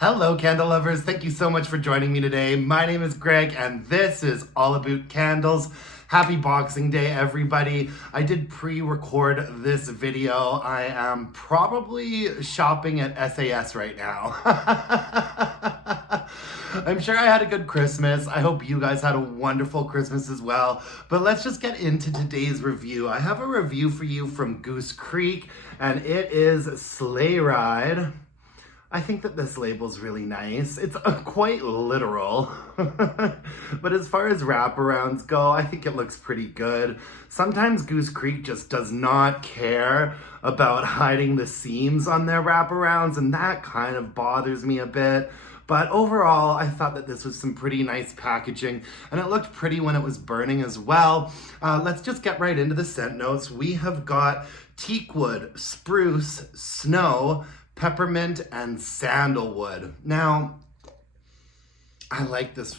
Hello, candle lovers. Thank you so much for joining me today. My name is Greg, and this is All About Candles. Happy Boxing Day, everybody. I did pre-record this video. I am probably shopping at SAS right now. I'm sure I had a good Christmas. I hope you guys had a wonderful Christmas as well. But let's just get into today's review. I have a review for you from Goose Creek, and it is Sleigh Ride. I think that this label's really nice. It's quite literal. But as far as wraparounds go, I think it looks pretty good. Sometimes Goose Creek just does not care about hiding the seams on their wraparounds, and that kind of bothers me a bit. But overall, I thought that this was some pretty nice packaging, and it looked pretty when it was burning as well. Let's just get right into the scent notes. We have got teakwood, spruce, snow, peppermint, and sandalwood. Now, I like this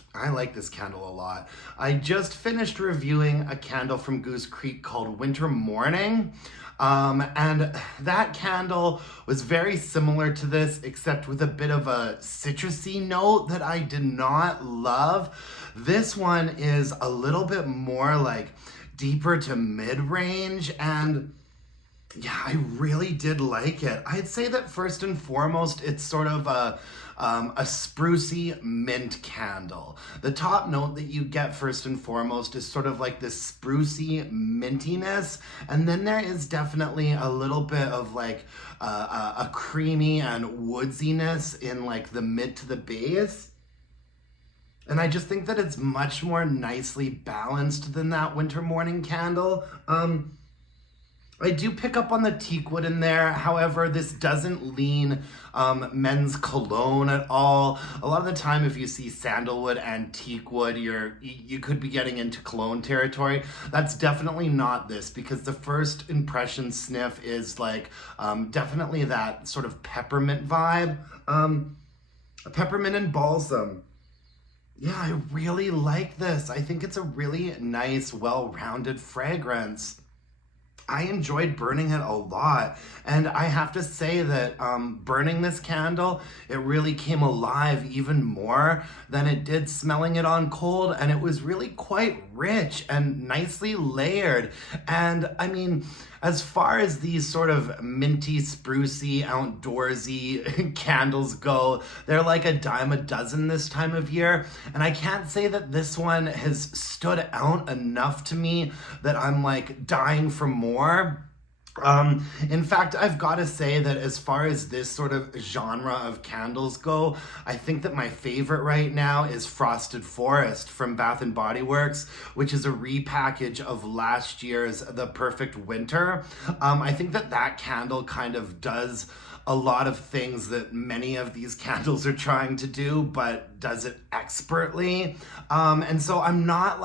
candle a lot. I just finished reviewing a candle from Goose Creek called Winter Morning. And that candle was very similar to this, except with a bit of a citrusy note that I did not love. This one is a little bit more like deeper to mid-range, and yeah, I really did like it. I'd say that first and foremost, it's sort of a sprucey mint candle. The top note that you get first and foremost is sort of like this sprucey mintiness, and then there is definitely a little bit of like a creamy and woodsiness in like the mid to the base. And I just think that it's much more nicely balanced than that Winter Morning candle. I do pick up on the teakwood in there. However, this doesn't lean men's cologne at all. A lot of the time, if you see sandalwood and teakwood, you could be getting into cologne territory. That's definitely not this, because the first impression sniff is like definitely that sort of peppermint vibe. Peppermint and balsam. Yeah, I really like this. I think it's a really nice, well-rounded fragrance. I enjoyed burning it a lot, and I have to say that burning this candle, it really came alive even more than it did smelling it on cold, and it was really quite rich and nicely layered. And I mean, as far as these sort of minty, sprucey, outdoorsy candles go, they're like a dime a dozen this time of year. And I can't say that this one has stood out enough to me that I'm like dying for more. In fact, I've got to say that as far as this sort of genre of candles go, I think that my favorite right now is Frosted Forest from Bath & Body Works, which is a repackage of last year's The Perfect Winter. I think that candle kind of does a lot of things that many of these candles are trying to do, but does it expertly. And so I'm not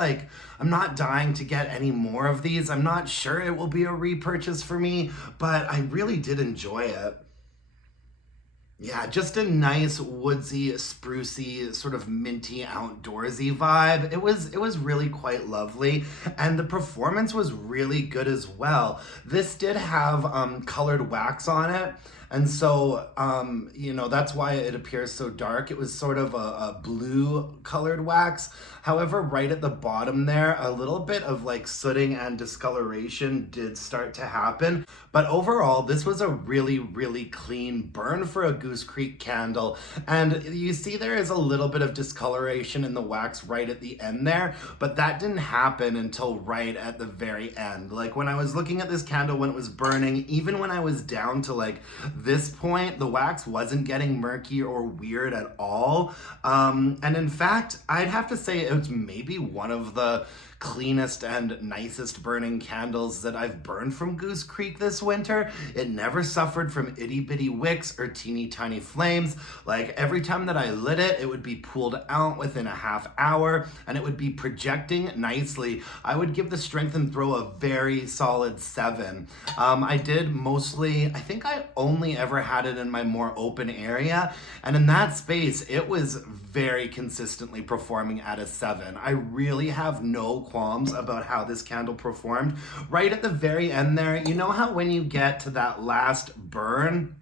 dying to get any more of these. I'm not sure it will be a repurchase for me, but I really did enjoy it. Yeah, just a nice woodsy, sprucey, sort of minty, outdoorsy vibe. It was really quite lovely, and the performance was really good as well. This did have colored wax on it, and so, that's why it appears so dark. It was sort of a blue colored wax. However, right at the bottom there, a little bit of like sooting and discoloration did start to happen. But overall, this was a really, really clean burn for a Goose Creek candle. And you see there is a little bit of discoloration in the wax right at the end there, but that didn't happen until right at the very end. Like when I was looking at this candle when it was burning, even when I was down to like this point, the wax wasn't getting murky or weird at all. And in fact, I'd have to say it was maybe one of the cleanest and nicest burning candles that I've burned from Goose Creek this winter. It never suffered from itty bitty wicks or teeny tiny flames. Like every time that I lit it, it would be pulled out within a half hour, and it would be projecting nicely. I would give the strength and throw a very solid 7. I think I only ever had it in my more open area, and in that space, it was very consistently performing at a 7. I really have no qualms about how this candle performed. Right at the very end there, you know how when you get to that last burn,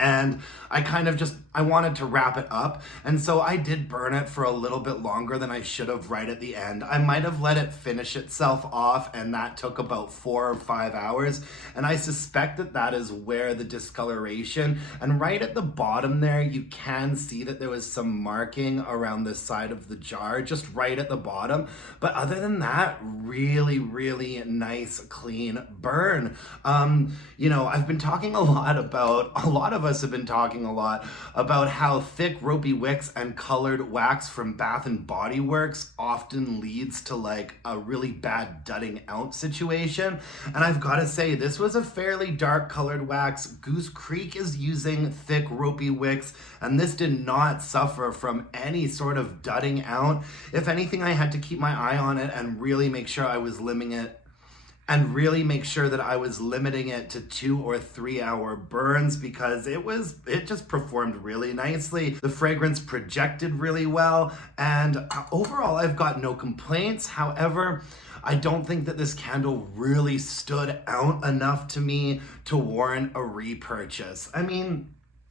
and I kind of just I wanted to wrap it up, and so I did burn it for a little bit longer than I should have right at the end. I might have let it finish itself off, and that took about 4 or 5 hours, and I suspect that that is where the discoloration, and right at the bottom there, you can see that there was some marking around the side of the jar, just right at the bottom, but other than that, really, really nice, clean burn. You know, I've been talking a lot of us have been talking a lot about how thick ropey wicks and colored wax from Bath and Body Works often leads to like a really bad dudding out situation. And I've got to say, this was a fairly dark colored wax. Goose Creek is using thick ropey wicks, and this did not suffer from any sort of dudding out. If anything, I had to keep my eye on it and really make sure I was limiting it to 2 or 3 hour burns, because it just performed really nicely. The fragrance projected really well, and overall I've got no complaints. However, I don't think that this candle really stood out enough to me to warrant a repurchase. I mean,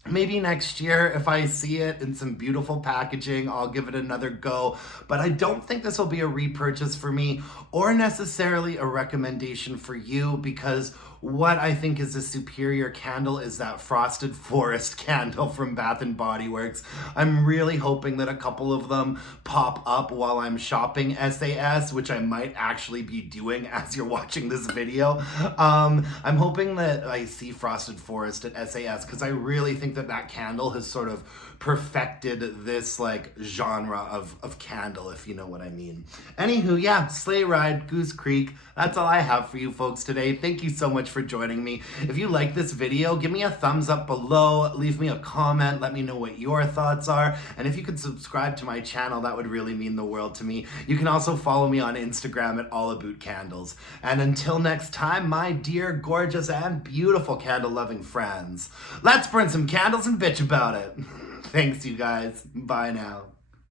maybe next year, if I see it in some beautiful packaging, I'll give it another go. But I don't think this will be a repurchase for me, or necessarily a recommendation for you, because what I think is a superior candle is that Frosted Forest candle from Bath and Body Works. I'm really hoping that a couple of them pop up while I'm shopping SAS, which I might actually be doing as you're watching this video. I'm hoping that I see Frosted Forest at SAS, because I really think that that candle has sort of perfected this like genre of candle, if you know what I mean. Anywho, yeah, sleigh ride, Goose Creek. That's all I have for you folks today. Thank you so much for joining me. If you like this video, give me a thumbs up below, leave me a comment, let me know what your thoughts are, and if you could subscribe to my channel, that would really mean the world to me. You can also follow me on Instagram at Aboot Candles. And until next time, my dear, gorgeous, and beautiful candle-loving friends, let's burn some candles and bitch about it. Thanks, you guys. Bye now.